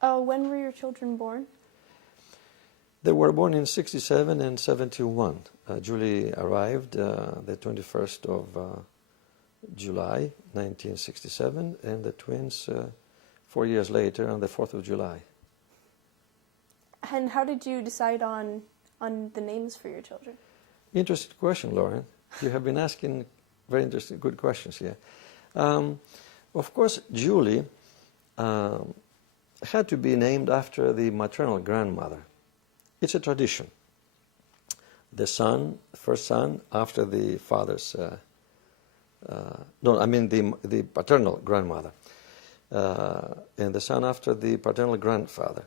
When were your children born? They were born in 67 and 71. Julie arrived the 21st of July 1967, and the twins 4 years later on the 4th of July. And how did you decide on the names for your children? Interesting question, Lauren. You have been asking very interesting, good questions here. Of course, Julie had to be named after the maternal grandmother. It's a tradition. The son, first son, after the father's, the paternal grandmother, and the son after the paternal grandfather.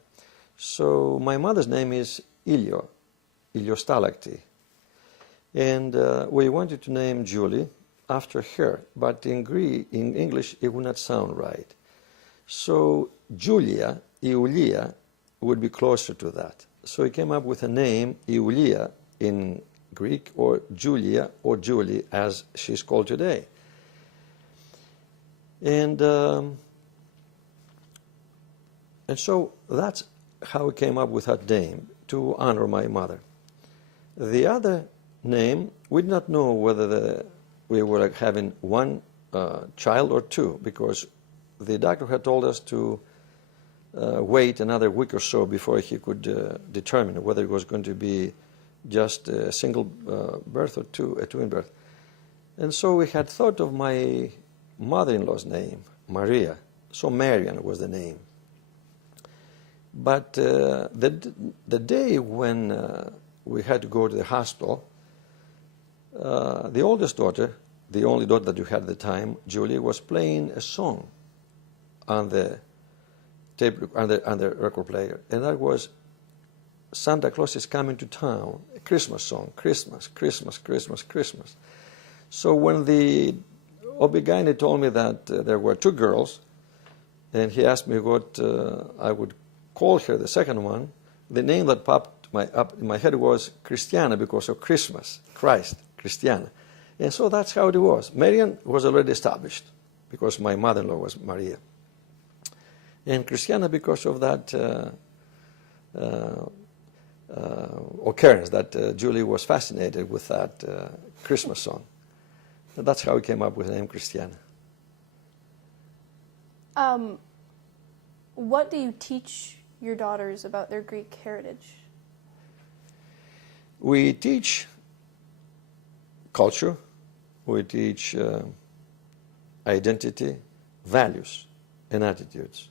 So my mother's name is Iliostalacti. And we wanted to name Julie after her, but in English it would not sound right. So Julia, Iulia, would be closer to that. So we came up with a name, Iulia in Greek, or Julia, or Julie, as she's called today. And so that's how we came up with that name, to honor my mother. The other name, we did not know whether we were having one child or two, because the doctor had told us to wait another week or so before he could determine whether it was going to be just a single birth or a twin birth. And so we had thought of my mother-in-law's name, Maria. So Marian was the name. But the day when we had to go to the hospital, the oldest daughter, the only daughter that we had at the time, Julie, was playing a song on the tape, on the record player, and that was Santa Claus is Coming to Town, a Christmas song, Christmas, Christmas, Christmas, Christmas. So when the OB-GYN told me that there were two girls, and he asked me what I would call her, the second one, the name that popped up in my head was Christiana, because of Christmas, Christ, Christiana. And so that's how it was. Marian was already established, because my mother-in-law was Maria. And Christiana, because of that occurrence, that Julie was fascinated with that Christmas song. So that's how we came up with the name Christiana. What do you teach your daughters about their Greek heritage? We teach culture, we teach identity, values, and attitudes.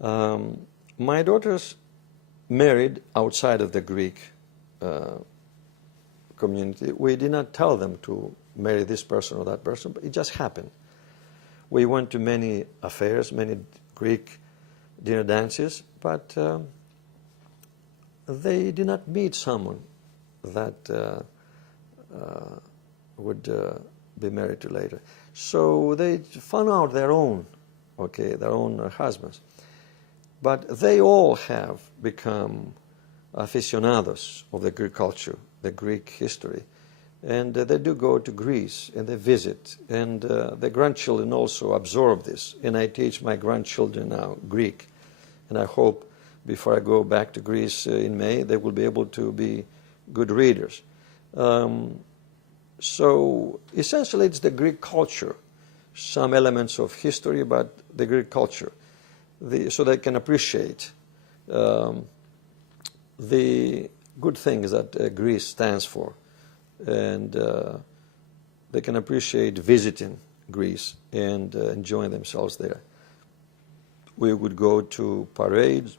My daughters married outside of the Greek community. We did not tell them to marry this person or that person, but it just happened. We went to many affairs, many Greek dinner dances, but they did not meet someone that would be married to later. So they found out their own husbands. But they all have become aficionados of the Greek culture, the Greek history. And they do go to Greece and they visit. And the grandchildren also absorb this. And I teach my grandchildren now Greek. And I hope before I go back to Greece in May, they will be able to be good readers. So essentially it's the Greek culture, some elements of history, but the Greek culture. So they can appreciate the good things that Greece stands for. And they can appreciate visiting Greece and enjoying themselves there. We would go to parades.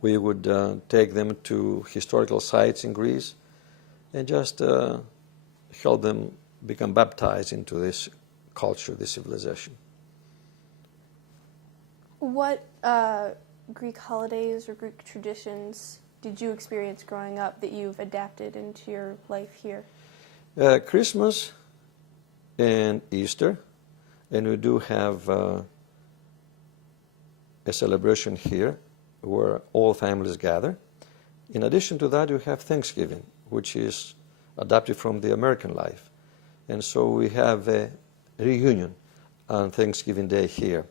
We would take them to historical sites in Greece and just help them become baptized into this culture, this civilization. What Greek holidays or Greek traditions did you experience growing up that you've adapted into your life here? Christmas and Easter, and we do have a celebration here where all families gather. In addition to that, we have Thanksgiving, which is adapted from the American life. And so we have a reunion on Thanksgiving Day here.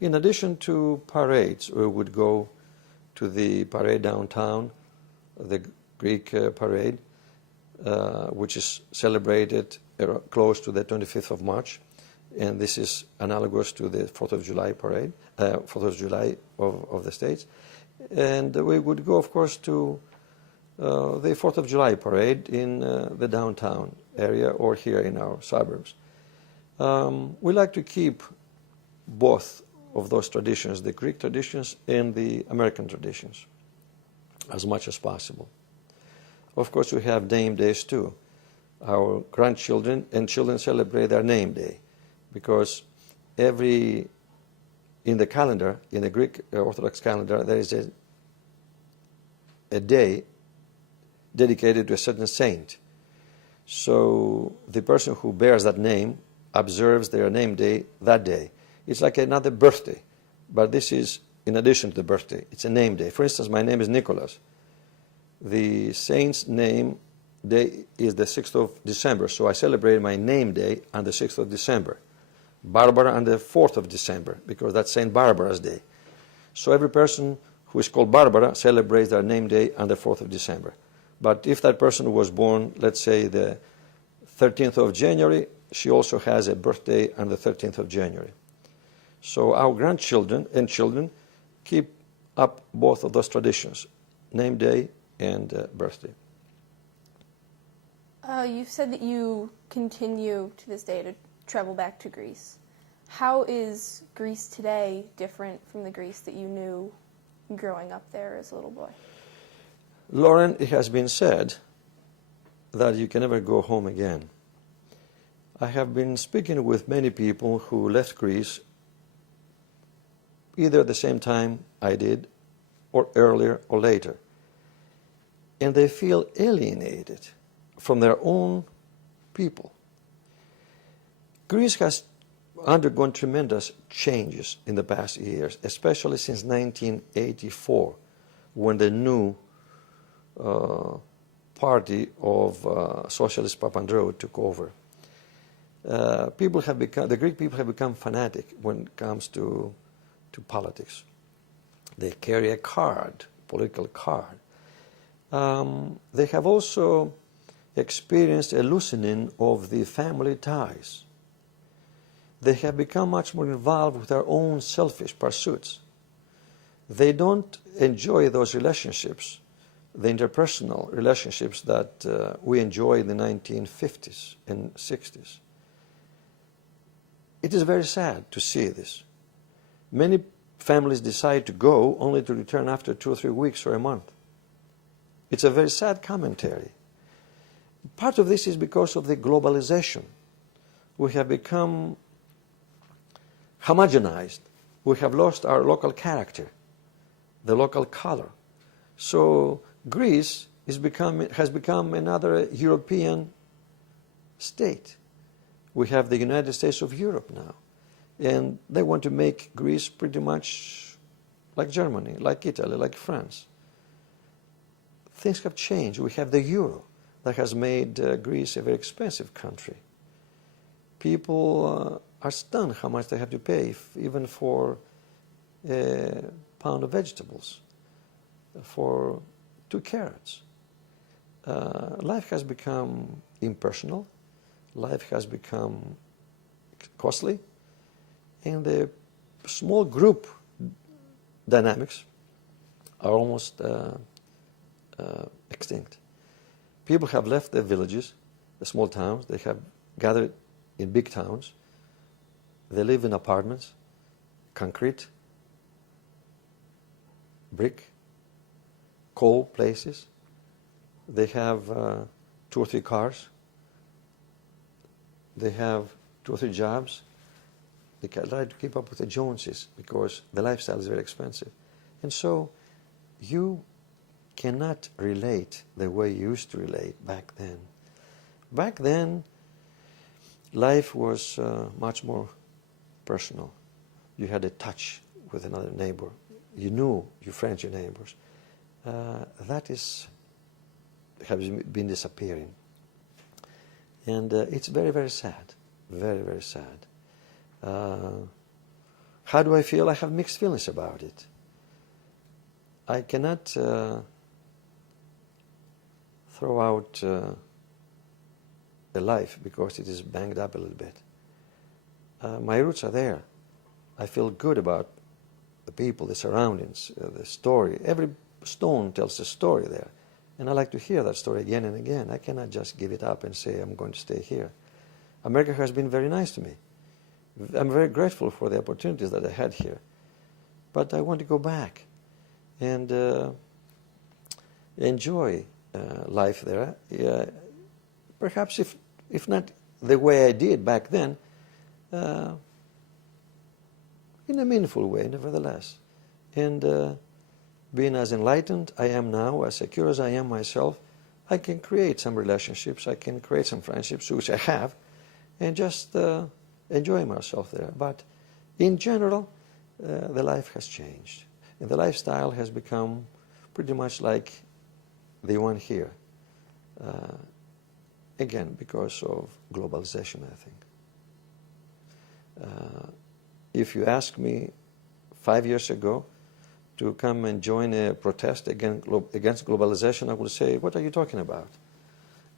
In addition to parades, we would go to the parade downtown, the Greek parade, which is celebrated close to the 25th of March. And this is analogous to the 4th of July parade, 4th of July of the States. And we would go, of course, to the 4th of July parade in the downtown area or here in our suburbs. We like to keep both of those traditions, the Greek traditions and the American traditions, as much as possible. Of course, we have name days too. Our grandchildren and children celebrate their name day, because in the calendar, in the Greek Orthodox calendar, there is a day dedicated to a certain saint. So the person who bears that name observes their name day that day. It's like another birthday, but this is in addition to the birthday. It's a name day. For instance, my name is Nicholas. The saint's name day is the 6th of December, so I celebrate my name day on the 6th of December. Barbara on the 4th of December, because that's Saint Barbara's day. So every person who is called Barbara celebrates their name day on the 4th of December. But if that person was born, let's say, the 13th of January, she also has a birthday on the 13th of January. So our grandchildren and children keep up both of those traditions, name day and birthday. You've said that you continue to this day to travel back to Greece. How is Greece today different from the Greece that you knew growing up there as a little boy? Lauren, it has been said that you can never go home again. I have been speaking with many people who left Greece either at the same time I did, or earlier or later. And they feel alienated from their own people. Greece has undergone tremendous changes in the past years, especially since 1984, when the new party of Socialist Papandreou took over. The Greek people have become fanatic when it comes to politics. They carry a card, political card. They have also experienced a loosening of the family ties. They have become much more involved with their own selfish pursuits. They don't enjoy those relationships, the interpersonal relationships that we enjoyed in the 1950s and 60s. It is very sad to see this. Many families decide to go only to return after 2 or 3 weeks or a month. It's a very sad commentary. Part of this is because of the globalization. We have become homogenized. We have lost our local character, the local color. So Greece has become another European state. We have the United States of Europe now. And they want to make Greece pretty much like Germany, like Italy, like France. Things have changed. We have the euro that has made Greece a very expensive country. People are stunned how much they have to pay, even for a pound of vegetables, for 2 carrots. Life has become impersonal. Life has become costly. And the small group dynamics are almost extinct. People have left their villages, the small towns. They have gathered in big towns. They live in apartments, concrete, brick, coal places. They have 2 or 3 cars. They have 2 or 3 jobs. They try to keep up with the Joneses because the lifestyle is very expensive. And so you cannot relate the way you used to relate back then. Back then, life was much more personal. You had a touch with another neighbor. You knew your friends, your neighbors. That has been disappearing. And it's very, very sad. Very, very sad. How do I feel? I have mixed feelings about it. I cannot throw out a life because it is banged up a little bit. My roots are there. I feel good about the people, the surroundings, the story. Every stone tells a story there. And I like to hear that story again and again. I cannot just give it up and say I'm going to stay here. America has been very nice to me. I'm very grateful for the opportunities that I had here. But I want to go back and enjoy life there. Perhaps if not the way I did back then, in a meaningful way, nevertheless. And being as enlightened I am now, as secure as I am myself, I can create some relationships, I can create some friendships, which I have, and just enjoy myself there. But in general, the life has changed. And the lifestyle has become pretty much like the one here. Again, because of globalization, I think. If you ask me 5 years ago to come and join a protest against globalization, I would say, what are you talking about?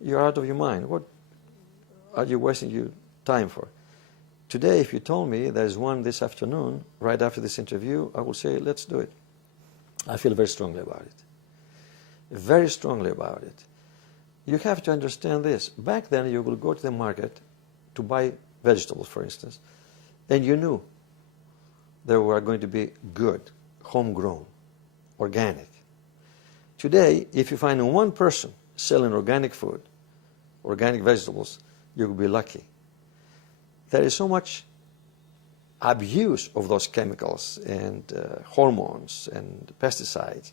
You're out of your mind. What are you wasting your time for? Today, if you told me there's one this afternoon, right after this interview, I would say, let's do it. I feel very strongly about it. Very strongly about it. You have to understand this. Back then, you will go to the market to buy vegetables, for instance, and you knew they were going to be good, homegrown, organic. Today, if you find one person selling organic food, organic vegetables, you will be lucky. There is so much abuse of those chemicals and hormones and pesticides,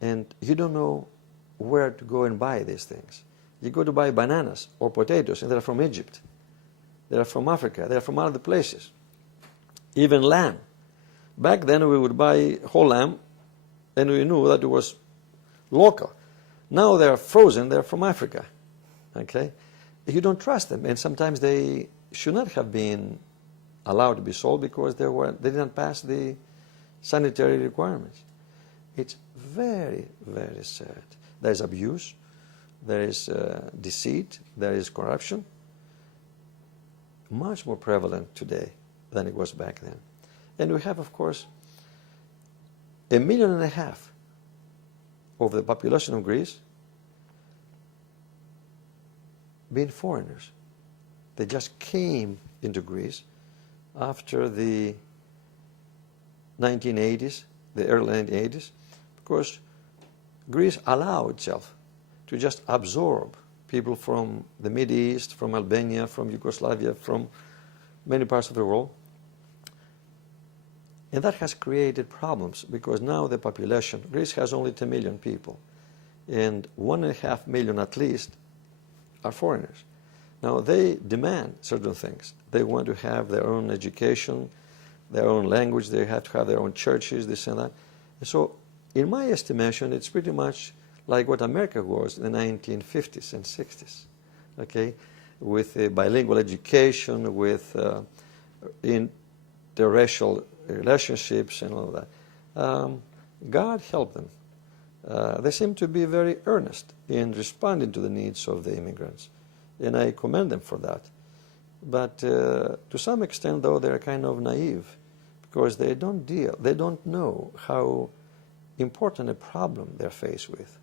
and you don't know where to go and buy these things. You go to buy bananas or potatoes, and they're from Egypt. They're from Africa. They're from other places. Even lamb. Back then we would buy whole lamb, and we knew that it was local. Now they're frozen. They're from Africa. Okay, you don't trust them, and sometimes they should not have been allowed to be sold because they didn't pass the sanitary requirements. It's very, very sad. There is abuse, there is deceit, there is corruption, much more prevalent today than it was back then. And we have, of course, 1.5 million of the population of Greece being foreigners. They just came into Greece after the 1980s, the early 1980s, because Greece allowed itself to just absorb people from the Middle East, from Albania, from Yugoslavia, from many parts of the world. And that has created problems because now the population, Greece has only 10 million people, and 1.5 million at least are foreigners. Now they demand certain things. They want to have their own education, their own language, they have to have their own churches, this and that. And so in my estimation, it's pretty much like what America was in the 1950s and 60s, okay, with a bilingual education, with interracial relationships and all that. God help them. They seem to be very earnest in responding to the needs of the immigrants, and I commend them for that. But to some extent, though, they're kind of naive because they don't know how important a problem they're faced with.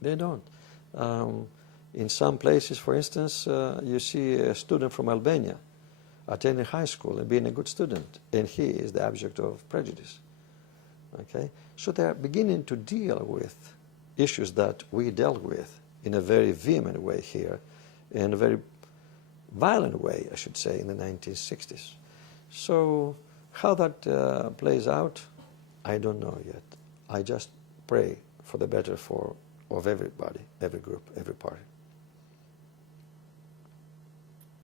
They don't. In some places, for instance, you see a student from Albania attending high school and being a good student, and he is the object of prejudice. Okay? So they're beginning to deal with issues that we dealt with in a very vehement way here, in a very violent way, I should say, in the 1960s. So how that plays out, I don't know yet. I just pray for the better of everybody, every group, every party.